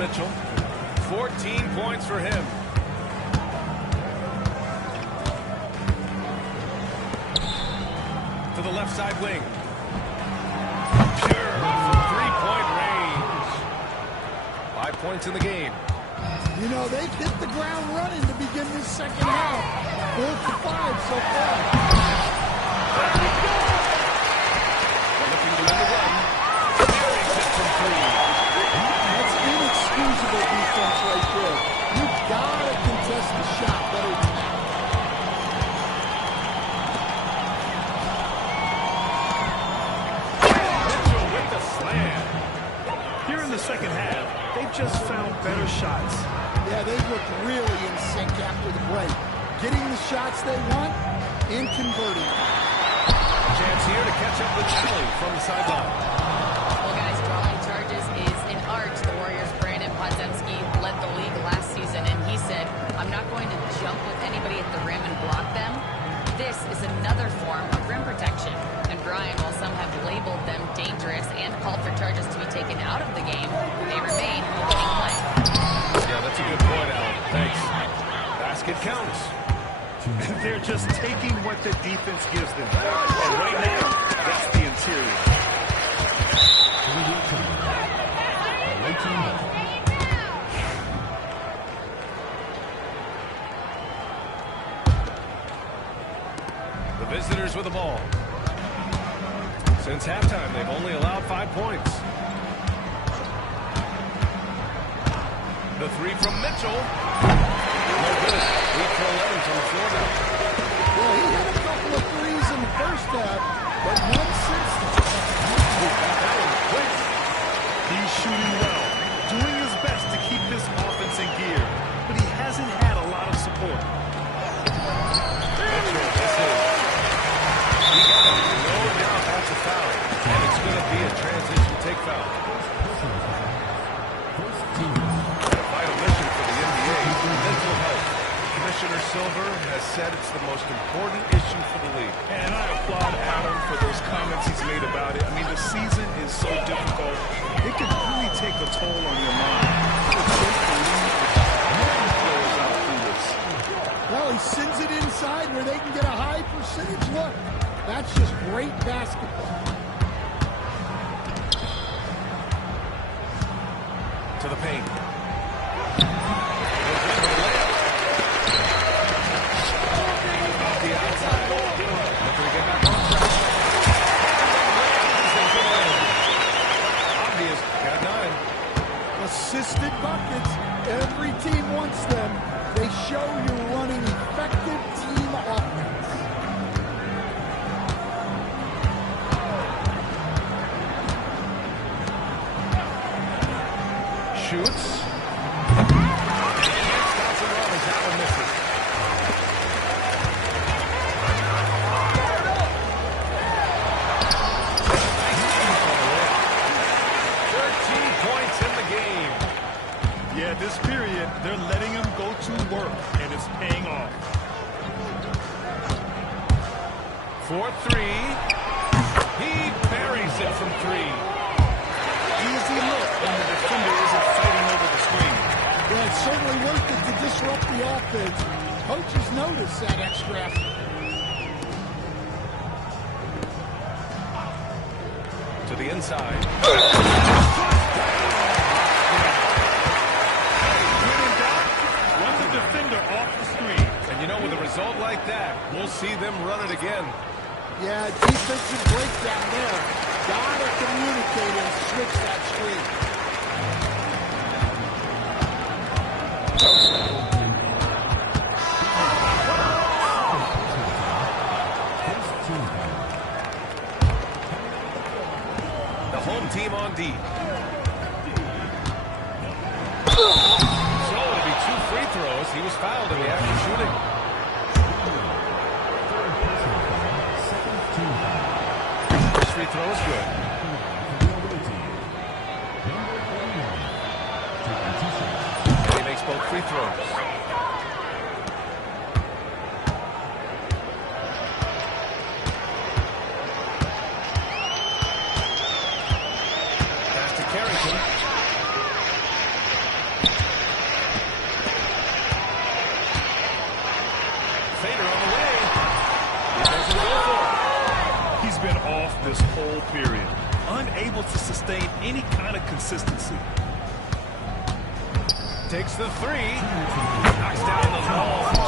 Mitchell. 14 points for him. To the left side wing. Pure from three-point range. 5 points in the game. You know, they've hit the ground running to begin this second half. 4-5 so far. There we go. Looking to win the run. Carries it from three. That's inexcusable defense right there. You've got to contest the shot better than that. Mitchell with the slam. Here in the second half, they've just found better shots. Yeah, they look really in sync after the break. Getting the shots they want and converting them. Chance here to catch up with Chile from the sideline. Well, guys, drawing charges is an art. The Warriors' Brandon Podziemski led the league last season, and he said, I'm not going to jump with anybody at the rim and block them. This is another form of rim protection. And Brian, while some have labeled them dangerous and called for charges to be taken out of the game, they remain opening play. Yeah, that's a good point, Alan. Thanks. Basket counts. They're just taking what the defense gives them. And right now, that's the interior. The visitors with the ball. Since halftime, they've only allowed 5 points. The three from Mitchell. No good. 8 for 11 from the floor now. Well, he had a couple of threes in the first half, but none since then. That one quick. He's shooting well, doing his best to keep this offense in gear, but he hasn't had a lot of support. Mitchell, this is. He got it. No doubt that's a foul. And it's going to be a transition take foul. A vital mission for the NBA, mental health. Commissioner Silver has said it's the most important issue for the league. And I applaud Adam for those comments he's made about it. I mean, the season is so difficult. It can really take a toll on your mind. So it's great to lead the players out through this. Well, he sends it inside where they can get a high percentage look. That's just great basketball. To the paint. The outside. Looking to get back on track. Obvious. Got 9. Assisted buckets. Every team wants them. They show you're running effective team offense. Shoots. Stops and runs. That one misses. Yeah, this period, they're letting him go to work, and it's paying off. 4-3. He buries it from 3. Easy look when the defender isn't fighting over the screen. Yeah, it's certainly worth it to disrupt the offense. Coaches notice that extra effort. To the inside. Run the defender off the screen. And you know, with a result like that, we'll see them run it again. Yeah, defensive breakdown there. Gotta communicate and switch that screen. The home team on D. So it'll be 2 free throws. He was fouled in the act of shooting. First free throw is good. He makes both free throws. Pass to Carrington. whole period, unable to sustain any kind of consistency. Takes the three. Knocks down the long J.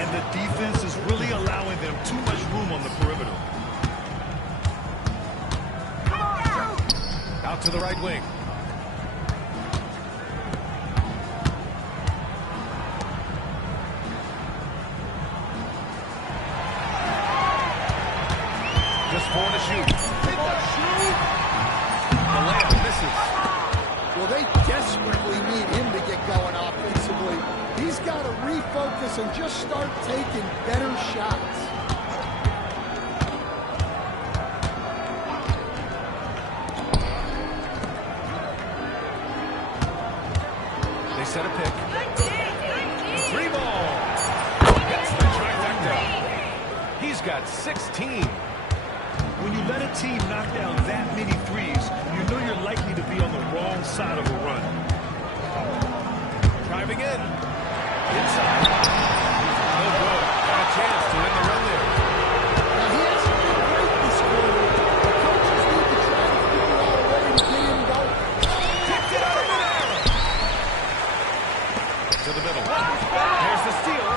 And the defense is really allowing them too much room on the perimeter. Out to the right wing. Just 4 to shoot. The layup misses. Well, they desperately need him to get going offensively. He's got to refocus and just start taking better shots. They set a pick. Three ball. Gets the trifecta. He's got 16. When you let a team knock down that many threes, you know you're likely to be on the wrong side of a run. Driving in. Inside. No good. Got a chance to win the run there. Now, he hasn't been great this quarter. The coaches need to try to figure out a way to get him going. Kicked it out of midair. To the middle. There's the steal.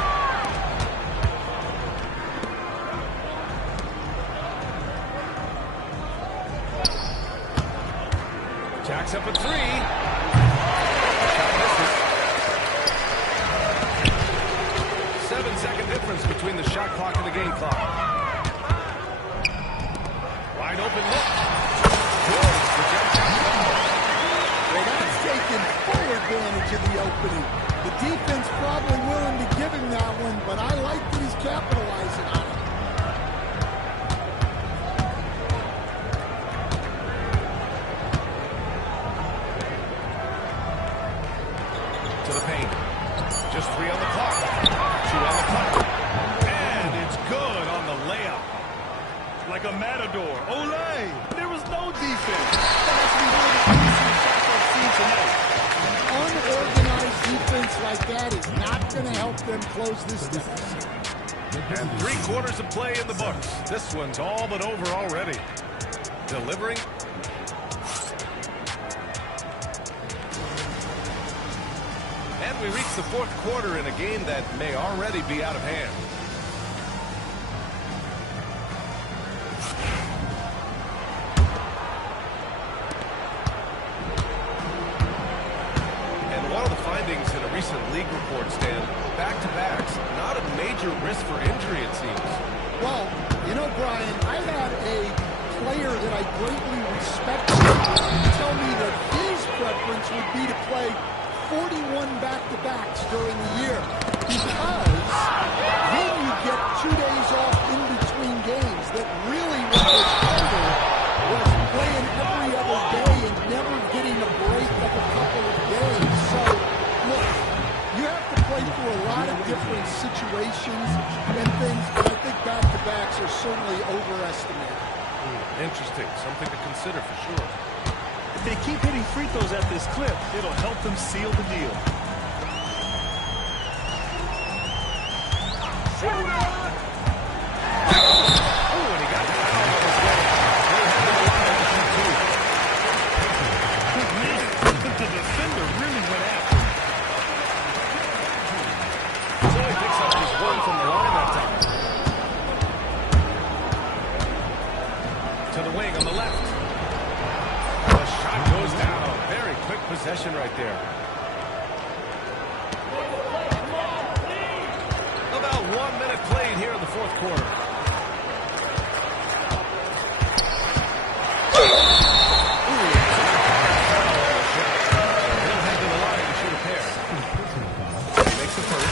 Jacks up a three. Shot misses. 7-second difference between the shot clock and the game clock. Wide open look. Good. The jump shot. Well, that's taking full advantage of the opening. The defense probably willing to give him that one, but I like that he's capitalizing on it. To the paint. Just 3 on the clock. 2 on the clock. And it's good on the layup. Like a matador. Olay! There was no defense. That has to be one of the easiest shots I've seen tonight. Unorganized defense like that is not going to help them close this deficit. And 3 quarters of play in the books. This one's all but over already. Delivering. And we reach the 4th quarter in a game that may already be out of hand. And one of the findings in a recent league report, Stan, back-to-backs, not a major risk for injury, it seems. Well, you know, Brian, I had a player that I greatly respected tell me that his preference would be to play 41 back-to-backs during the year because then you get 2 days off in between games. That really what was harder was playing every other day and never getting a break of a couple of days. So, look, you have to play through a lot of different situations and things, but I think back-to-backs are certainly overestimated. Interesting. Something to consider for sure. If they keep hitting free throws at this clip, it'll help them seal the deal. Oh, and he got the foul on his way. They had the line to shoot too. Man, the defender really went after him. So he picks up just 1 from the line that time. To the wing on the left. The shot goes down. Very quick possession right there. About 1 minute played here in the 4th quarter. He'll head to the line to shoot a pair. He makes the first.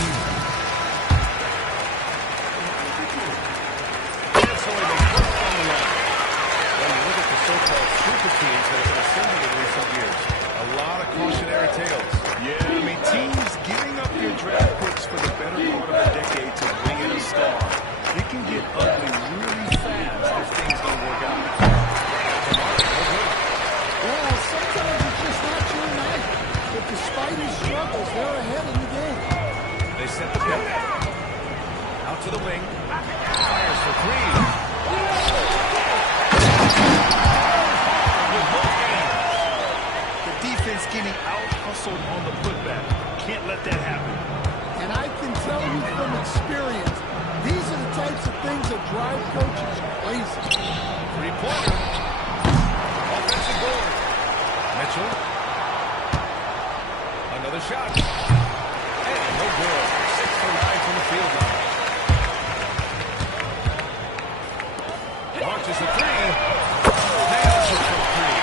And so he makes both on the line. When you look at the so-called super teams that have been assembled in recent years, a lot of cautionary tales. Yeah, I mean, teams giving up their draft picks for the better part of a decade to bring in a star. It can get whistled on the putback. Can't let that happen. And I can tell you from experience, these are the types of things that drive coaches crazy. Three-pointer. Offensive board. Mitchell. Another shot. And no good. 6 for 9 from the field line. Launches the three. Nails it from three.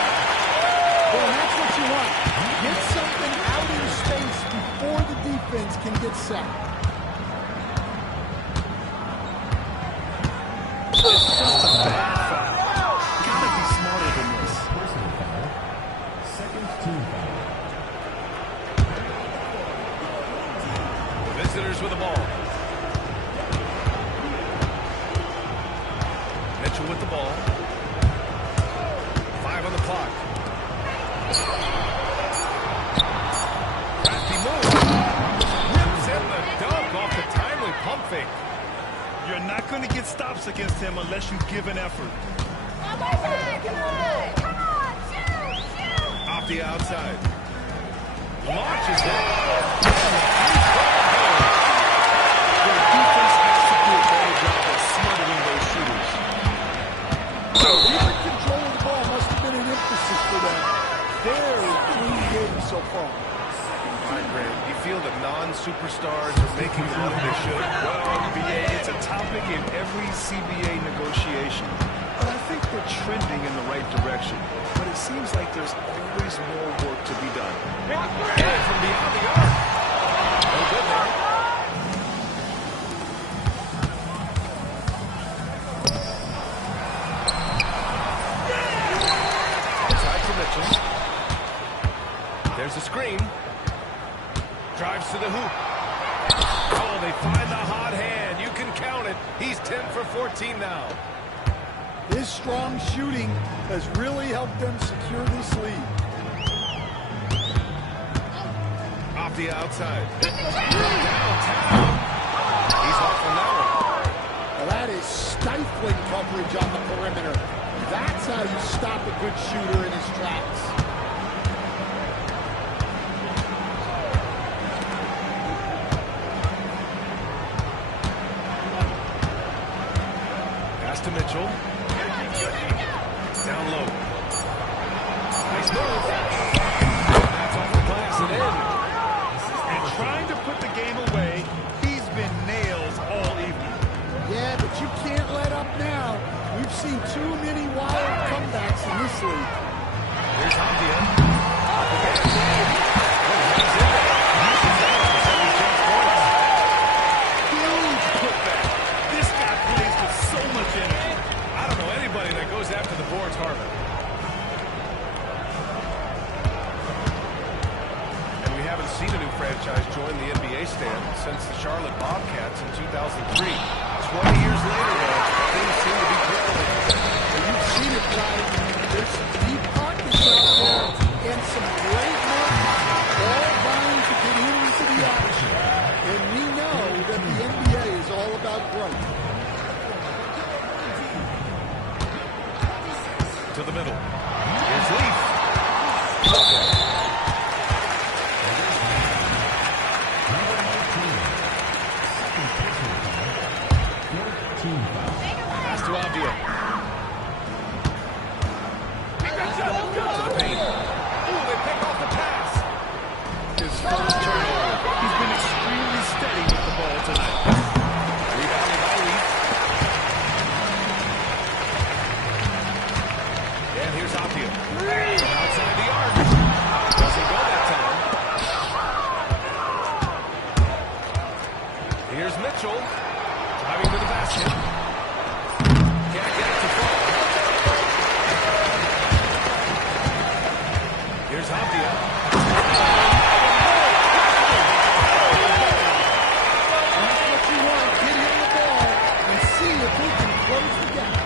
Well, that's what you want. Get something out in space before the defense can get set. It's just a bad foul. Gotta be smarter than this. Personal foul. Second team foul. The visitors with the ball. Mitchell with the ball. 5 on the clock. Crafty move. Rips in the dunk off the timely pump fake. You're not going to get stops against him unless you give an effort. Off the outside. Launches it. The defense has to do a better job of smothering those shooters. Keeping control of the ball must have been an emphasis for them. Very clean game so far. All right, Grant, you feel that non-superstars are making the move they should? Well, it's a topic in every CBA negotiation. But I think we're trending in the right direction. But it seems like there's always more work to be done. And from beyond the arc. No good there. Inside to Mitchell. There's a screen. Drives to the hoop. Oh, they find the hot hand. You can count it. He's 10 for 14 now. His strong shooting has really helped them secure this lead. Off the outside. Downtown. He's off on that one. Well, that is stifling coverage on the perimeter. That's how you stop a good shooter in his tracks. Pass to Mitchell. Down low. Nice move. That's off the glass and in. And trying to put the game away, he's been nails all evening. Yeah, but you can't let up now. We've seen too many wild comebacks in this league. Here's Javier. Off the bench. Oh, he's in there. Uses that for 76 points. Huge putback. This guy plays with so much energy. I don't know anybody that goes after the boards harder. And we haven't seen a new franchise join the NBA stand since the Charlotte Bobcats in 2003. 20 years later, though, things seem to be quickly. And you've seen it, Brian. There's some deep pockets out there and some great markets all vying to get into the action. And we know that the NBA is all about growth. To the middle. Here's Leaf. Pass to Avdia. To the paint. Ooh, they pick off the pass. His first turnover. He's been extremely steady with the ball tonight. Rebounded by Leaf. And here's Avdia. From outside the arc. Doesn't go that time. Here's Mitchell. Driving to the basket. Can't get it to fall. Here's Avdia. That's what you want. Get him the ball and see if he can close the gap.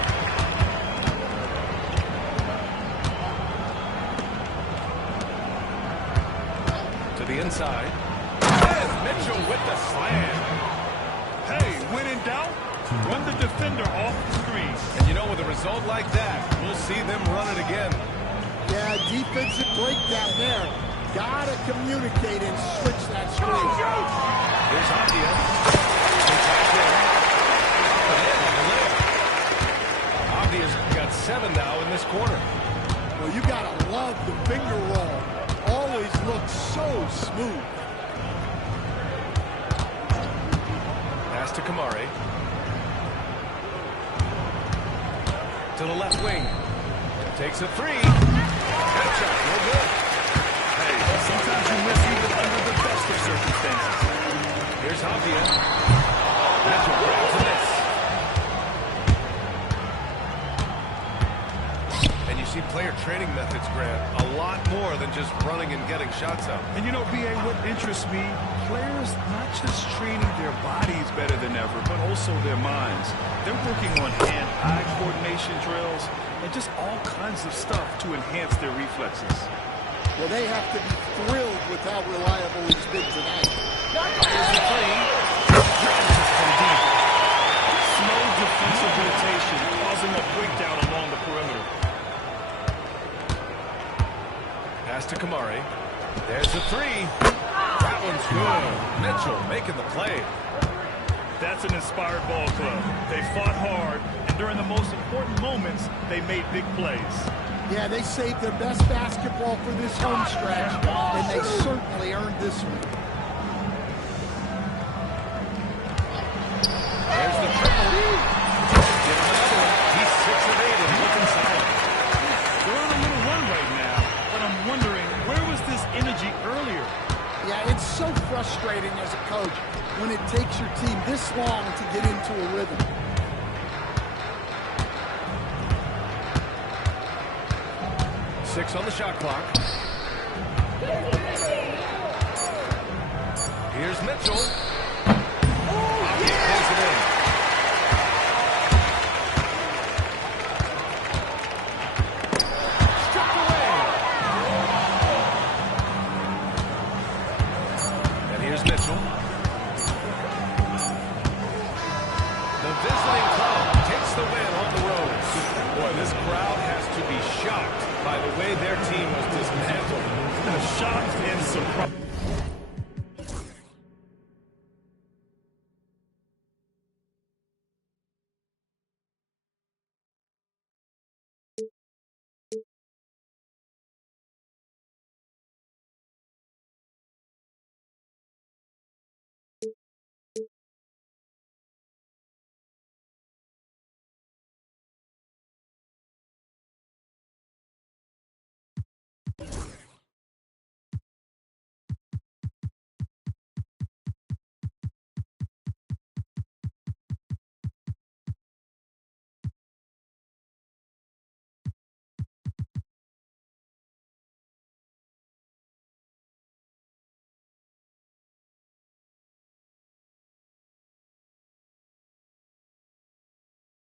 To the inside. And Mitchell with the slam. Hey, when in doubt, run the defender off the screen. And you know, with a result like that, we'll see them run it again. Yeah, defensive breakdown there. Gotta communicate and switch that screen. Here's Apia. Apia's got 7 now in this quarter. Well, you gotta love the finger roll. Always looks so smooth. Pass to Kamari. To the left wing. Takes a 3. That shot, no good. Hey, sometimes you miss even under the best of circumstances. Here's Apia. Mitchell grabs the miss. And you see player training methods, Grant, a lot more than just running and getting shots up. And you know, B.A., what interests me, players not just training their bodies better than ever, but also their minds. They're working on hand-eye coordination drills and just all kinds of stuff to enhance their reflexes. Well, they have to be thrilled with how reliable he's been tonight. Here's the 3. From deep. Slow defensive rotation causing a breakdown along the perimeter. Pass to Kamari. There's the 3. That one's good. Mitchell making the play. That's an inspired ball club. They fought hard, and during the most important moments, they made big plays. Yeah, they saved their best basketball for this home stretch, and they certainly earned this one. There's the triple. Give him another one. He's 6 of 8 and looking solid. They're on a little run right now, but I'm wondering, where was this energy earlier? Yeah, it's so frustrating as a coach when it takes your team this long to get into a rhythm. Six on the shot clock. Here's Mitchell. He plays it in. Struck away. And here's Mitchell. The visiting club takes the win on the road. Boy, this crowd has to be shocked by the way their team was dismantled. Shocked and surprised.